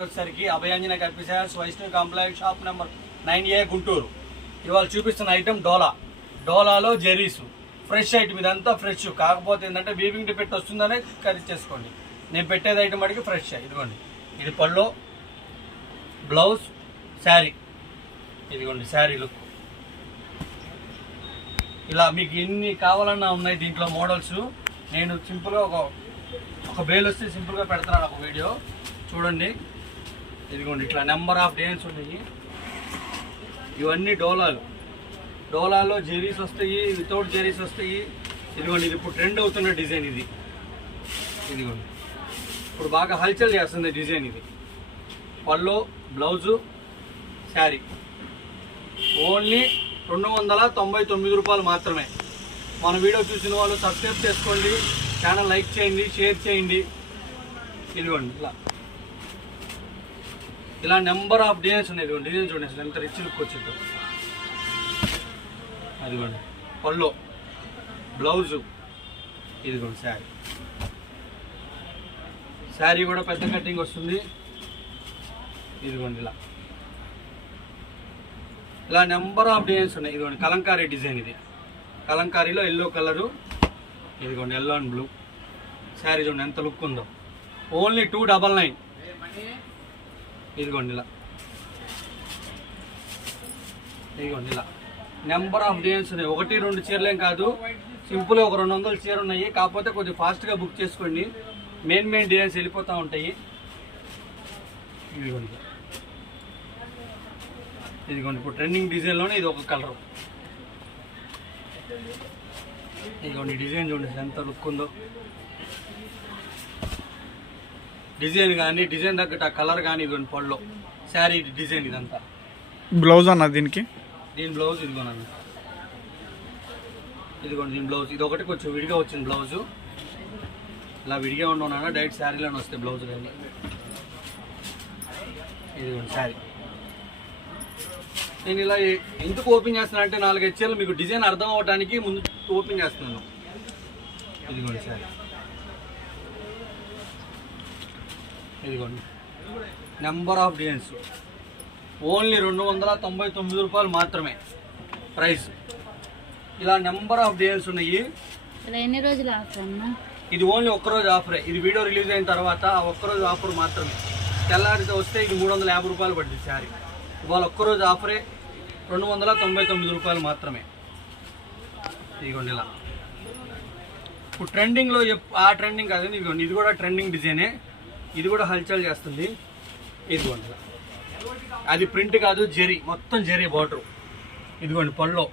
వచ్చేసరికి అభయాంజనేయ కల్పిసార్స్ Vaishnavi complex shop number 9A Guntur. ఇవాళ చూపిస్తున్న ఐటమ్ డోలాలో జెరీస్ ఫ్రెష్ ఐటమ్. ఇదంతా ఫ్రెష్, కాకపోతే ఏంటంటే వీవింగ్ డిపెట్ వస్తుందనే ఖరీదు చేసుకోండి. నేను పెట్టేది ఐటమ్ అడిగి ఫ్రెష్. ఇదిగోండి, ఇది పళ్ళు, బ్లౌజ్, శారీ. ఇదిగోండి శారీ లుక్. ఇలా మీకు ఎన్ని కావాలన్నా ఉన్నాయి దీంట్లో మోడల్స్. నేను సింపుల్గా ఒక బేల్ వస్తే సింపుల్గా పెడతాను ఒక వీడియో చూడండి. ఇదిగోండి ఇట్లా నెంబర్ ఆఫ్ డిజైన్స్ ఉన్నాయి. ఇవన్నీ డోలాలో జెరీస్ వస్తాయి, వితౌట్ జెరీస్ వస్తాయి. ఇదిగోండి ఇది ఇప్పుడు ట్రెండ్ అవుతున్న డిజైన్ ఇది. ఇదిగోండి ఇప్పుడు బాగా హల్చల్ చేస్తుంది డిజైన్ ఇది. పళ్ళు, బ్లౌజు, శారీ. ఓన్లీ 299 రూపాయలు మాత్రమే. మన వీడియో చూసిన వాళ్ళు సబ్స్క్రైబ్ చేసుకోండి, ఛానల్ లైక్ చేయండి, షేర్ చేయండి. ఇదిగోండి ఇలా నెంబర్ ఆఫ్ డిజైన్స్ ఉన్నాయి. ఇదిగోండి డిజైన్ చూడండి అసలు ఎంత రిచ్ లుక్ వచ్చిందో. అదిగోండి పళ్ళు, బ్లౌజు, ఇదిగోండి శారీ కూడా పెద్ద కటింగ్ వస్తుంది. ఇదిగోండి ఇలా నెంబర్ ఆఫ్ డిజైన్స్ ఉన్నాయి. ఇదిగోండి కలంకారీ డిజైన్, ఇది కలంకారీలో ఎల్లో కలరు. ఇదిగోండి ఎల్లో అండ్ బ్లూ శారీ చూడండి ఎంత లుక్ ఉందో. ఓన్లీ 299. ఇదిగోండి ఇలా నెంబర్ ఆఫ్ డిజైన్స్ ఉన్నాయి. 1-2 చీరలేం కాదు, సింపుల్గా ఒక 200 చీర ఉన్నాయి. కాకపోతే కొద్దిగా ఫాస్ట్గా బుక్ చేసుకోండి, మెయిన్ డిజైన్స్ వెళ్ళిపోతూ ఉంటాయి. ఇదిగోండి ఇప్పుడు ట్రెండింగ్ డిజైన్లోనే ఇది ఒక కలరు. ఇదిగోండి డిజైన్ చూడండి ఎంత లుక్ ఉందో. డిజైన్ కానీ డిజైన్ తగ్గట్టు ఆ కలర్ కానీ. ఇదిగోండి పళ్ళు, శారీ డిజైన్. ఇదంతా బ్లౌజ్ అన్న దీని బ్లౌజ్. ఇదిగోనన్న ఇదిగోండి దీని బ్లౌజ్. ఇది ఒకటి కొంచెం విడిగా వచ్చింది బ్లౌజు. ఇలా విడిగా ఉండవునా డైరెక్ట్ శారీలోనే వస్తాయి బ్లౌజ్ కానీ. ఇదిగోండి శారీ. నేను ఇలా ఎందుకు ఓపెన్ చేస్తున్నాను అంటే 4-5 చీరలు మీకు డిజైన్ అర్థం అవ్వడానికి ముందు ఓపెన్ చేస్తున్నాను. ఇదిగోండి శారీ. ఇదిగోండి నెంబర్ ఆఫ్ డిజైన్స్. ఓన్లీ 299 రూపాయలు మాత్రమే ప్రైస్. ఇలా నెంబర్ ఆఫ్ డిజైన్స్ ఉన్నాయి. ఎన్ని రోజులు ఆఫర్ అన్నా? ఇది ఓన్లీ ఒక్కరోజు ఆఫరే. ఇది వీడియో రిలీజ్ అయిన తర్వాత ఆ ఒక్కరోజు ఆఫర్ మాత్రమే. తెల్లారితో వస్తే ఇది 350 రూపాయలు పడుతుంది శారీ. ఇవాళ ఒక్కరోజు ఆఫరే 299 రూపాయలు మాత్రమే. ఇదిగోండి ఇలా ఇప్పుడు ట్రెండింగ్లో ఆ ట్రెండింగ్ కాదండి. ఇదిగోండి ఇది కూడా ట్రెండింగ్ డిజైనే, ఇది కూడా హల్చల్ చేస్తుంది. ఇదిగోండి అది ప్రింట్ కాదు, జెరీ, మొత్తం జెరీ బార్డర్. ఇదిగోండి పళ్ళు,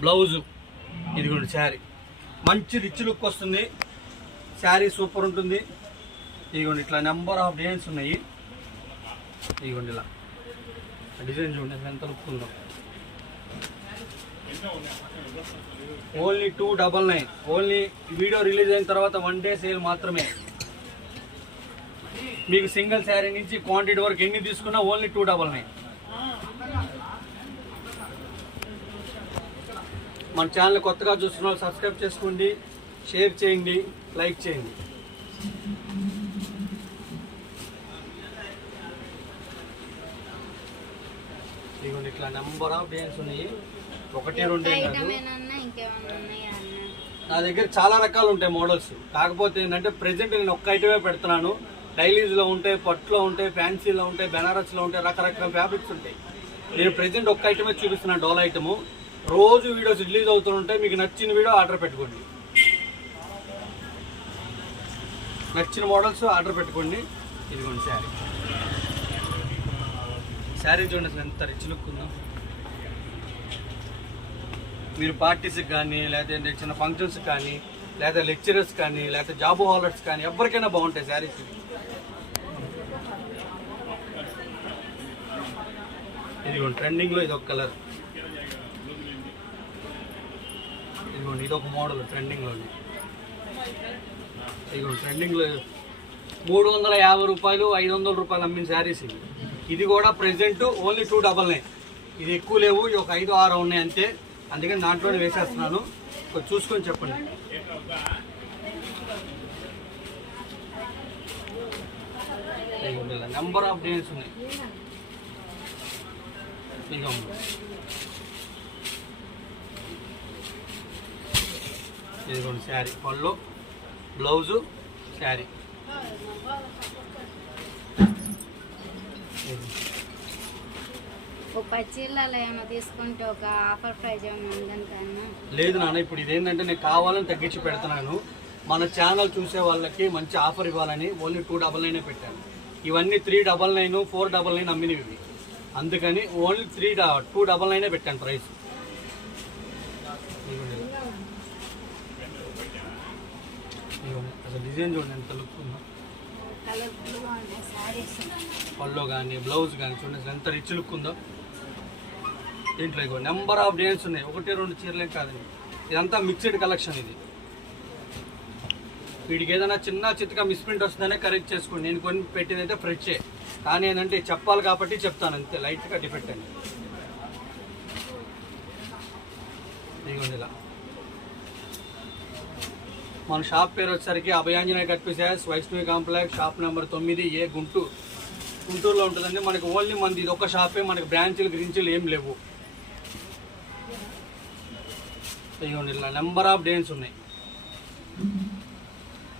బ్లౌజు, ఇదిగోండి శారీ. మంచి రిచ్ లుక్ వస్తుంది, శారీ సూపర్ ఉంటుంది. ఇదిగోండి ఇట్లా నెంబర్ ఆఫ్ డిజైన్స్ ఉన్నాయి. ఇదిగోండి ఇలా డిజైన్ చూడండి ఎంత లుక్ ఉందో. ఓన్లీ 299. ఓన్లీ వీడియో రిలీజ్ అయిన తర్వాత 1 డే సేల్ మాత్రమే. మీకు సింగిల్ శారీ నుంచి క్వాంటిటీ వరకు ఎన్ని తీసుకున్నా ఓన్లీ 299. మన ఛానల్ కొత్తగా చూస్తున్న వాళ్ళు సబ్స్క్రైబ్ చేసుకోండి, షేర్ చేయండి, లైక్ చేయండి. ఇదిగోండి ఇట్లా నెంబర్ ఆఫ్ డిజైన్స్ ఉన్నాయి. 1-2 నా దగ్గర చాలా రకాలు ఉంటాయి మోడల్స్. కాకపోతే ఏంటంటే ప్రెజెంట్ నేను ఒక్క ఐటమే పెడుతున్నాను. డైలీస్లో ఉంటాయి, పట్టులో ఉంటాయి, ఫ్యాన్సీలో ఉంటాయి, బెనారస్లో ఉంటాయి, రకరకాల ఫ్యాబ్రిక్స్ ఉంటాయి. నేను ప్రెజెంట్ ఒక్క ఐటమే చూపిస్తున్నాను, డోలా ఐటము. రోజు వీడియోస్ రిలీజ్ అవుతుంటాయి. మీకు నచ్చిన వీడియో ఆర్డర్ పెట్టుకోండి, నచ్చిన మోడల్స్ ఆర్డర్ పెట్టుకోండి. ఇదిగోండి శారీ చూడండి అసలు ఎంత రిచ్ లుక్ ఉందో. మీరు పార్టీస్కి కానీ, లేకపోతే చిన్న ఫంక్షన్స్కి కానీ, లేదా లెక్చరర్స్ కానీ, లేకపోతే జాబ్ హోల్డర్స్ కానీ ఎవరికైనా బాగుంటాయి శారీస్. ఇదిగోండి ట్రెండింగ్లో ఇది ఒక కలర్. ఇదిగోండి ఇది ఒక మోడల్ ట్రెండింగ్లో. ఇదిగోండి ట్రెండింగ్లో 350 రూపాయలు 500 రూపాయలు అమ్మిన శారీస్ ఇవి. ఇది కూడా ప్రెజెంట్ ఓన్లీ 299. ఇది ఎక్కువ లేవు, ఇది ఒక 5-6 ఉన్నాయి అంతే. అందుకని దాంట్లోనే వేసేస్తున్నాను, చూసుకొని చెప్పండి. నెంబర్ ఆఫ్ డిజైన్స్ ఉన్నాయి. ఇదిగోండి శారీ, పళ్ళు, బ్లౌజు, శారీ. ఒక 10 చీరలలో ఏమో తీసుకుంటే ఒక ఆఫర్ ప్రైజ్ ఏమన్నా ఉందంటాను. లేదు నాన్న, ఇప్పుడు ఇదేంటంటే నేను కావాలని తగ్గించి పెడుతున్నాను. మన ఛానల్ చూసే వాళ్ళకి మంచి ఆఫర్ ఇవ్వాలని ఓన్లీ 299 పెట్టాను. ఇవన్నీ 399, 499 అమ్మినవి ఇవి. అందుకని ఓన్లీ 299 పెట్టాను ప్రైస్. అసలు డిజైన్ చూడండి ఎంత లుక్ ఉందో. పళ్ళు కానీ బ్లౌజ్ కానీ చూడండి అసలు ఎంత రిచ్ లుక్ ఉందో. దీంట్లో ఇగో నెంబర్ ఆఫ్ డిజైన్స్ ఉన్నాయి. 1-2 చీరలే కాదండి, ఇదంతా మిక్స్డ్ కలెక్షన్. ఇది వీడికి ఏదైనా చిన్న చిత్తగా మిస్ప్రింట్ వస్తుందనే కరెక్ట్ చేసుకోండి. నేను కొన్ని పెట్టింది అయితే ఫ్రెషే, కానీ ఏంటంటే చెప్పాలి కాబట్టి చెప్తాను అంతే, లైట్గా డిఫెక్ట్ అండి. ఇదిగోండి ఇలా. మన షాప్ పేరు వచ్చేసరికి Abhayanjaneya cut pieces, Vaishnavi complex, shop number 9A, గుంటూరులో ఉంటుందండి. మనకి ఓన్లీ మనది ఇది ఒక షాపే, మనకి బ్రాంచ్లు గ్రీంచులు ఏం లేవు. ఇదిగోండి ఇలా నెంబర్ ఆఫ్ డిజైన్స్ ఉన్నాయి.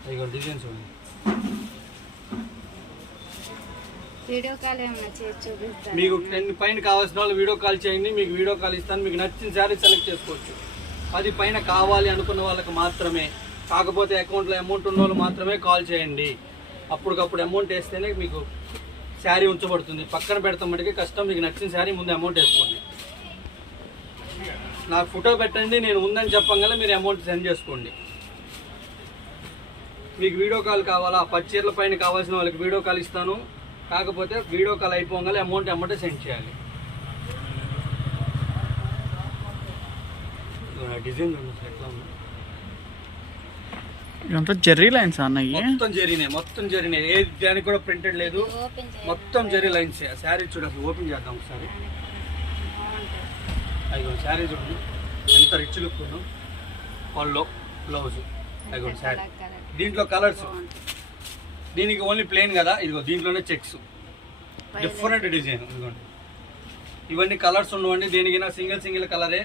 ఇదిగోండి డిజైన్స్ ఉన్నాయి. వీడియో కాల్ ఏమన్నా చేసి చూపిస్తాను. మీకు 10 పైన కావాల్సిన వాళ్ళు వీడియో కాల్ చేయండి, మీకు వీడియో కాల్ ఇస్తాను. మీకు నచ్చిన శారీ సెలెక్ట్ చేసుకోవచ్చు. 10 పైన కావాలి అనుకున్న వాళ్ళకి మాత్రమే, కాకపోతే అకౌంట్లో అమౌంట్ ఉన్న వాళ్ళు మాత్రమే కాల్ చేయండి. అప్పటికప్పుడు అమౌంట్ వేస్తేనే మీకు శారీ ఉంచబడుతుంది. పక్కన పెడతాం మటుకి కష్టం. మీకు నచ్చిన శారీ ముందు అమౌంట్ వేసుకోండి. నాకు ఫోటో పెట్టండి, నేను ఉందని చెప్పంగానే మీరు అమౌంట్ సెండ్ చేసుకోండి. మీకు వీడియో కాల్ కావాలా, 10 చీరల పైన కావాల్సిన వాళ్ళకి వీడియో కాల్ ఇస్తాను. కాకపోతే వీడియో కాల్ అయిపోగానే అమౌంట్ సెండ్ చేయాలి. డిజైన్ ఎట్లా ఉంది, ఇదంతా జెర్రీ లైన్స్ అన్నయ్యి. మొత్తం జరిగినాయి. ఏ దానికి కూడా ప్రింటెడ్ లేదు, మొత్తం జెర్రీ లైన్స్. శారీ చూడండి, ఓపెన్ చేద్దాం ఒకసారి. అదిగో శారీ చూడండి ఎంత రిచ్ లుక్ ఉందో. పళ్ళు, బ్లౌజ్, అదిగో శారీ. దీంట్లో కలర్స్, దీనికి ఓన్లీ ప్లెయిన్ కదా, ఇదిగో దీంట్లోనే చెక్స్, డిఫరెంట్ డిజైన్. ఇదిగోండి ఇవన్నీ కలర్స్ ఉండవండి. దేనికైనా సింగిల్ కలరే.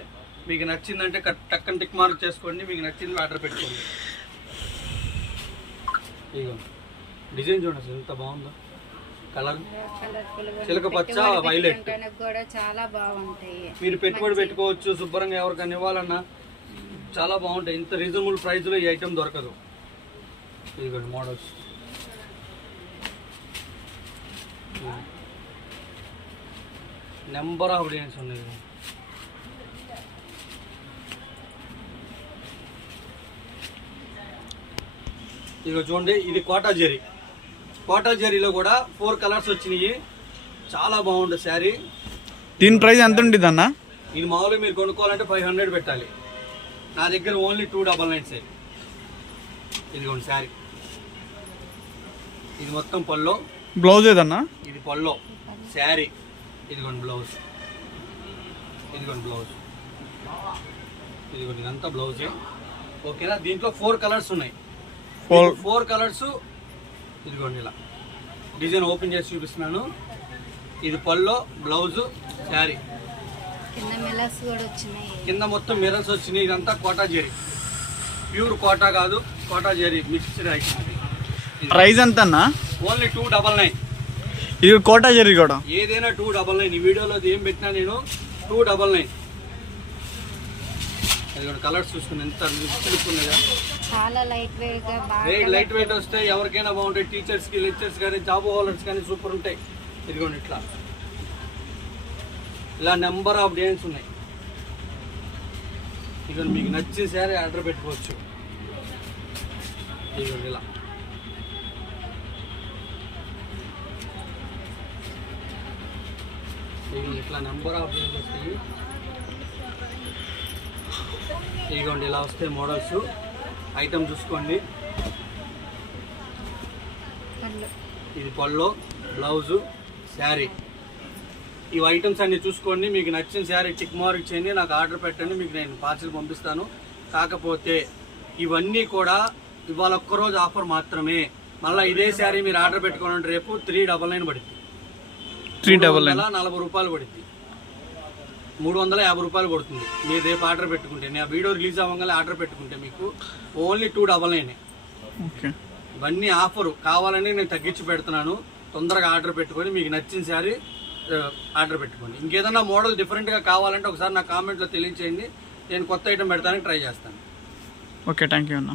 మీకు నచ్చిందంటే టక్కని టిక్ మార్క్ చేసుకోండి, మీకు నచ్చింది ఆర్డర్ పెట్టుకోండి. ఇదిగో డిజైన్ చూడండి అసలు ఎంత బాగుందో. కలర్ చిలక పచ్చ, వైలెట్ కూడా చాలా బాగుంటాయి. మీరు పెట్టుబడి పెట్టుకోవచ్చు శుభ్రంగా. ఎవరికైనా ఇవ్వాలన్నా చాలా బాగుంటాయి. ఇంత రీజనబుల్ ప్రైస్లో ఈ ఐటమ్ దొరకదు. ఇదిగోండి మోడల్స్. నెంబర్ ఆఫ్ డిజైన్స్ ఉన్నాయి. ఇదిగో చూడండి, ఇది కోటా జెరీలో కూడా 4 కలర్స్ వచ్చినాయి. చాలా బాగుంటుంది శారీ. దీని ప్రైస్ ఎంత ఉంటుంది అన్న? ఇది మామూలుగా మీరు కొనుక్కోవాలంటే 500 పెట్టాలి. నా దగ్గర ఓన్లీ 299. ఇదిగోండి శారీ. ఇది మొత్తం పల్లో, బ్లౌజ్ ఏదన్నా? ఇది పల్లో, శారీ. ఇదిగోండి బ్లౌజ్, ఇదిగోండి ఇదంతా బ్లౌజే. ఓకేనా? దీంట్లో 4 కలర్స్ ఉన్నాయి. 4 కలర్స్. ఇదిగోండి ఇలా డిజైన్ ఓపెన్ చేసి చూపిస్తున్నాను. ఇది పల్లో, బ్లౌజు, శారీ. కింద మొత్తం మిర్రర్స్ వచ్చినాయి. ఇదంతా కోటా జెరీ, ప్యూర్ కోటా కాదు, Kota zari mixed item. Price ఎంత అన్న? ఓన్లీ 299. ఇది కోటా జెరీ కూడా ఏదైనా 299. ఈ వీడియోలో ఏం పెట్టినా నేను 299. కలర్స్ చూసుకుని ఎంత ఉన్నాయా. చాలా లైట్ వెయిట్ వస్తే ఎవరికైనా బాగుంటాయి. టీచర్స్కి, లెక్చర్స్ కానీ, జాబ్ హోల్డర్స్ కానీ సూపర్ ఉంటాయి. ఇదిగోండి ఇలా నెంబర్ ఆఫ్ డిజైన్స్ ఉన్నాయి. ఇదిగోండి మీకు నచ్చిన శారీ ఆర్డర్ పెట్టుకోవచ్చు. ఇదిగోండి ఇలా ఇట్లా నెంబర్ ఆఫ్ డిజైన్స్ వస్తాయి. ఇదిగోండి ఇలా వస్తాయి మోడల్స్. ఐటమ్ చూసుకోండి. ఇది పళ్ళు, బ్లౌజు, శారీ. ఈ ఐటమ్స్ అన్ని చూసుకోండి. మీకు నచ్చిన శారీ టిక్ మార్క్ చేయండి, నాకు ఆర్డర్ పెట్టండి, మీకు నేను పార్సిల్ పంపిస్తాను. కాకపోతే ఇవన్నీ కూడా ఇవాళ ఒక్కరోజు ఆఫర్ మాత్రమే. మళ్ళీ ఇదే శారీ మీరు ఆర్డర్ పెట్టుకోవాలంటే రేపు 399 పడుతుంది. 399 40 రూపాయలు పడుతుంది. 350 రూపాయలు పడుతుంది మీరు రేపు ఆర్డర్ పెట్టుకుంటే. నేను ఆ వీడియో రిలీజ్ అవ్వగానే ఆర్డర్ పెట్టుకుంటే మీకు ఓన్లీ 299. ఓకే. ఇవన్నీ ఆఫరు కావాలని నేను తగ్గించి పెడుతున్నాను. తొందరగా ఆర్డర్ పెట్టుకొని మీకు నచ్చిన శారీ ఆర్డర్ పెట్టుకోండి. ఇంకేదన్నా మోడల్ డిఫరెంట్గా కావాలంటే ఒకసారి నా కామెంట్లో తెలియచేయండి. నేను కొత్త ఐటమ్ పెడతానికి ట్రై చేస్తాను. ఓకే, థ్యాంక్ యూ అన్న.